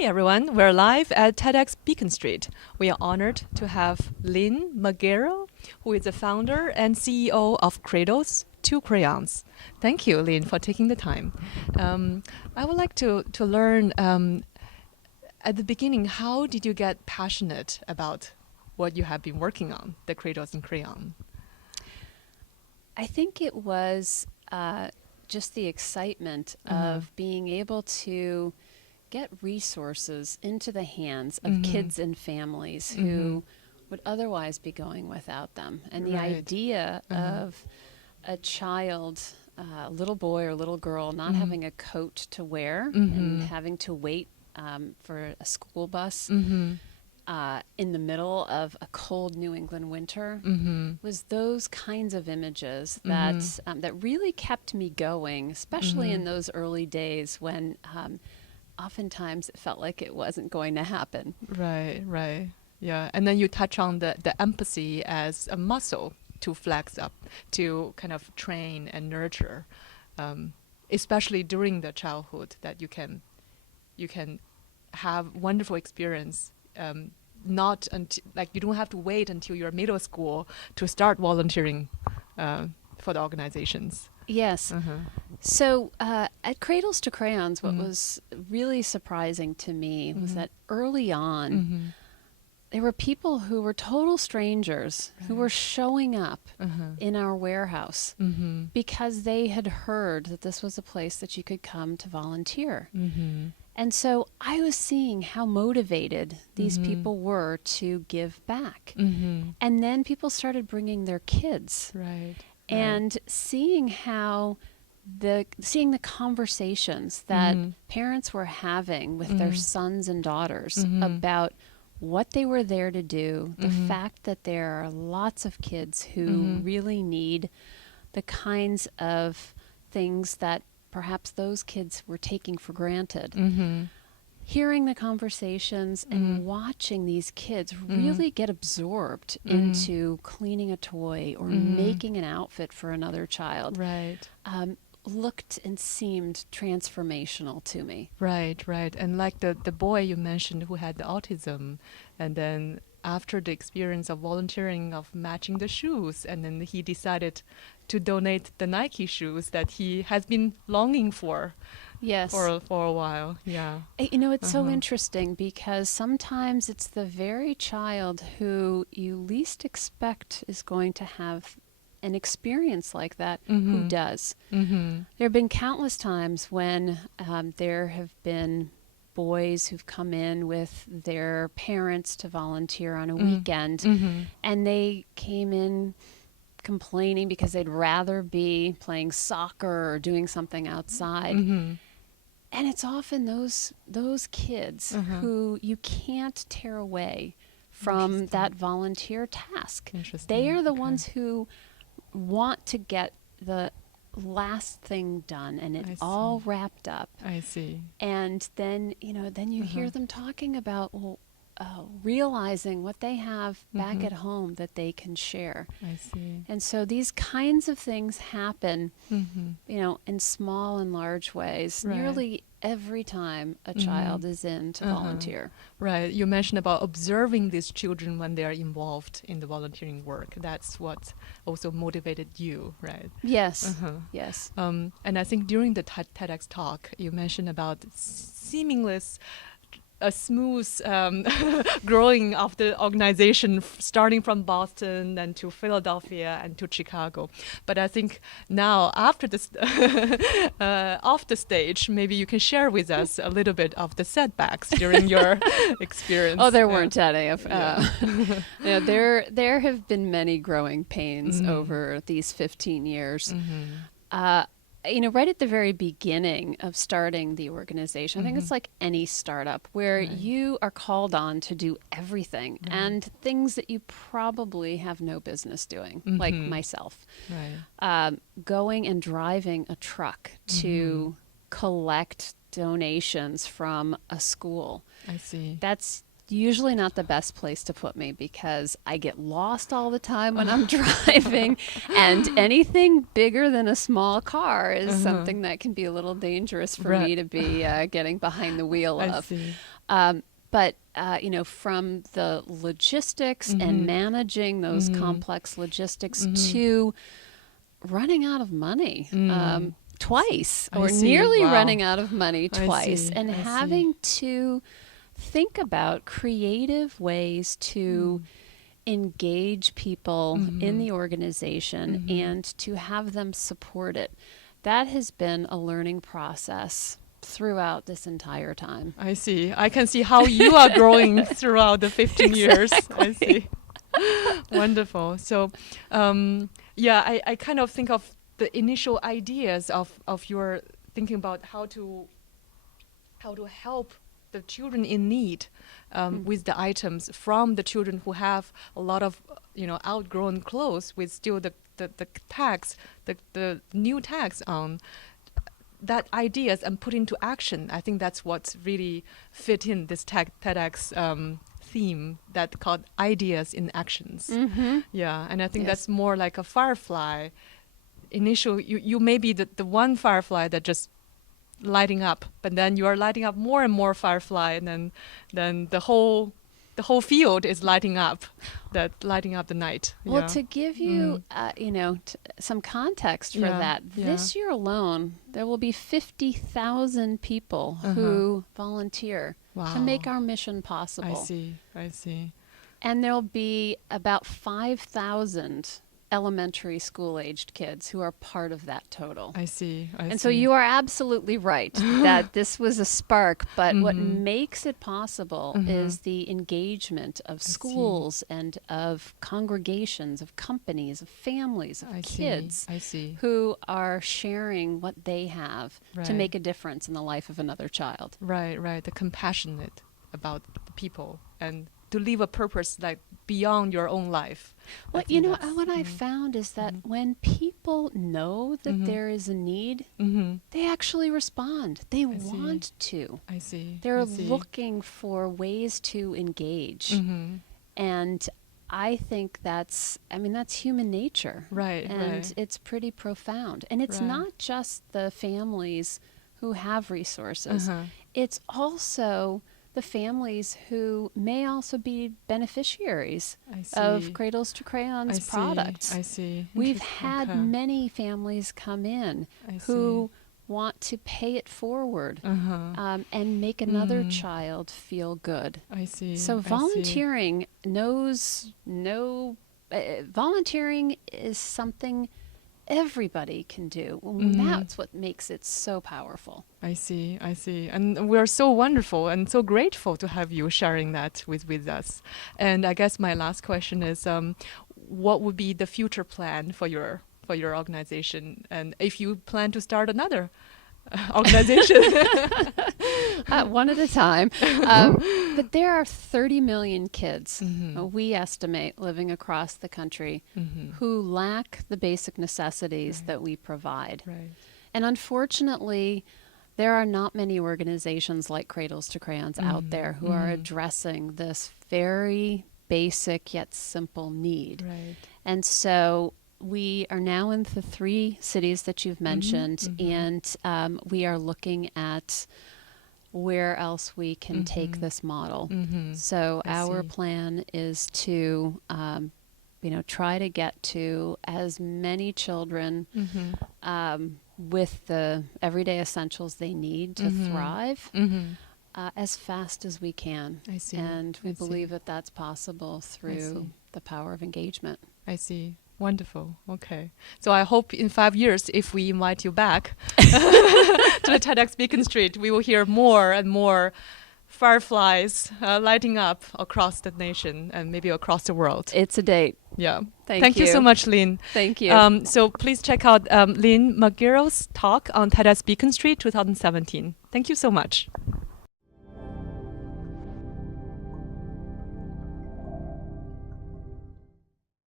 Hi, everyone. We're live at TEDxBeaconStreet. We are honored to have Lynn Margherio, who is the founder and CEO of Cradles to Crayons. Thank you, Lynn, for taking the time. I would like to learn at the beginning, how did you get passionate about what you have been working on, the Cradles and Crayon? I think it was just the excitement of being able to get resources into the hands of kids and families who would otherwise be going without them. And the idea of a child, a little boy or little girl, not having a coat to wear and having to wait for a school bus in the middle of a cold New England winter was those kinds of images that that really kept me going, especially in those early days when oftentimes it felt like it wasn't going to happen. Right, right. Yeah. And then you touch on the empathy as a muscle to flex up, to kind of train and nurture, especially during the childhood, that you can have wonderful experience. Not until, like, you don't have to wait until you're middle school to start volunteering for the organizations. Yes. So at Cradles to Crayons, what was really surprising to me was that early on, there were people who were total strangers who were showing up in our warehouse because they had heard that this was a place that you could come to volunteer. And so I was seeing how motivated these people were to give back. And then people started bringing their kids. Right. And seeing how seeing the conversations that parents were having with their sons and daughters about what they were there to do, the fact that there are lots of kids who really need the kinds of things that perhaps those kids were taking for granted. Hearing the conversations and watching these kids really get absorbed into cleaning a toy or making an outfit for another child, Right. Looked and seemed transformational to me. Right, right. And like the boy you mentioned who had the autism, and then after the experience of volunteering, of matching the shoes, and then he decided to donate the Nike shoes that he has been longing for. Yes. For a while. Yeah. You know, it's so interesting because sometimes it's the very child who you least expect is going to have an experience like that who does. There have been countless times when there have been boys who've come in with their parents to volunteer on a weekend, and they came in complaining because they'd rather be playing soccer or doing something outside. And it's often those kids who you can't tear away from that volunteer task. They are the ones who want to get the last thing done and it all wrapped up. I see. And then, then you hear them talking about, realizing what they have back at home that they can share. I see. And so these kinds of things happen, in small and large ways, nearly every time a child is in to volunteer. Right. You mentioned about observing these children when they are involved in the volunteering work. That's what also motivated you, right? Yes. Yes. And I think during the TEDx talk, you mentioned about seamless, a smooth growing of the organization, starting from Boston and to Philadelphia and to Chicago. But I think now, after this, off the stage, maybe you can share with us a little bit of the setbacks during your experience. Oh, there weren't any. There have been many growing pains over these 15 years. Right at the very beginning of starting the organization, I think it's like any startup where you are called on to do everything and things that you probably have no business doing, like myself. Going and driving a truck to collect donations from a school. I see. That's usually not the best place to put me because I get lost all the time when I'm driving, and anything bigger than a small car is something that can be a little dangerous for me to be getting behind the wheel of. But from the logistics and managing those complex logistics to running out of money twice, or nearly running out of money twice, and having to think about creative ways to engage people in the organization and to have them support it. That has been a learning process throughout this entire time. I see. I can see how you are growing throughout the 15 years. I see. Wonderful. So, I kind of think of the initial ideas of your thinking about how to help the children in need with the items from the children who have a lot of outgrown clothes with still the tags, the new tags on. That ideas and put into action. I think that's what's really fit in this TEDx theme that called ideas in actions. Yeah, and I think that's more like a firefly. Initial, you may be the one firefly that just lighting up, but then you are lighting up more and more firefly, and then the whole field is lighting up the night. Well, to give you some context for that, this year alone there will be 50,000 people who volunteer to make our mission possible. I see. And there'll be about 5,000 elementary school-aged kids who are part of that total. I see. So you are absolutely right that this was a spark, but what makes it possible is the engagement of schools and of congregations, of companies, of families, of kids who are sharing what they have to make a difference in the life of another child. Right. The compassionate about the people and to leave a purpose like beyond your own life. Well, what I found is that when people know that there is a need, they actually respond. They want to. I see. They're looking for ways to engage. And I think that's human nature. And it's pretty profound. And it's not just the families who have resources. It's also the families who may also be beneficiaries of Cradles to Crayons products. I see. We've had many families come in who want to pay it forward and make another child feel good. I see. So volunteering volunteering is something everybody can do. That's what makes it so powerful. I see. And we're so wonderful and so grateful to have you sharing that with us. And I guess my last question is, what would be the future plan for your organization? And if you plan to start another organization? One at a time. But there are 30 million kids, we estimate, living across the country who lack the basic necessities that we provide. And unfortunately, there are not many organizations like Cradles to Crayons out there who are addressing this very basic yet simple need. And so we are now in the 3 cities that you've mentioned, and we are looking at where else we can take this model. So our plan is to, try to get to as many children with the everyday essentials they need to thrive as fast as we can. And we believe that that's possible through the power of engagement. I see. Wonderful. Okay. So I hope in 5 years, if we invite you back to the TEDxBeaconStreet, we will hear more and more fireflies lighting up across the nation and maybe across the world. It's a date. Yeah. Thank you so much, Lynn. Thank you. So please check out Lynn Margherio's talk on TEDxBeaconStreet 2017. Thank you so much.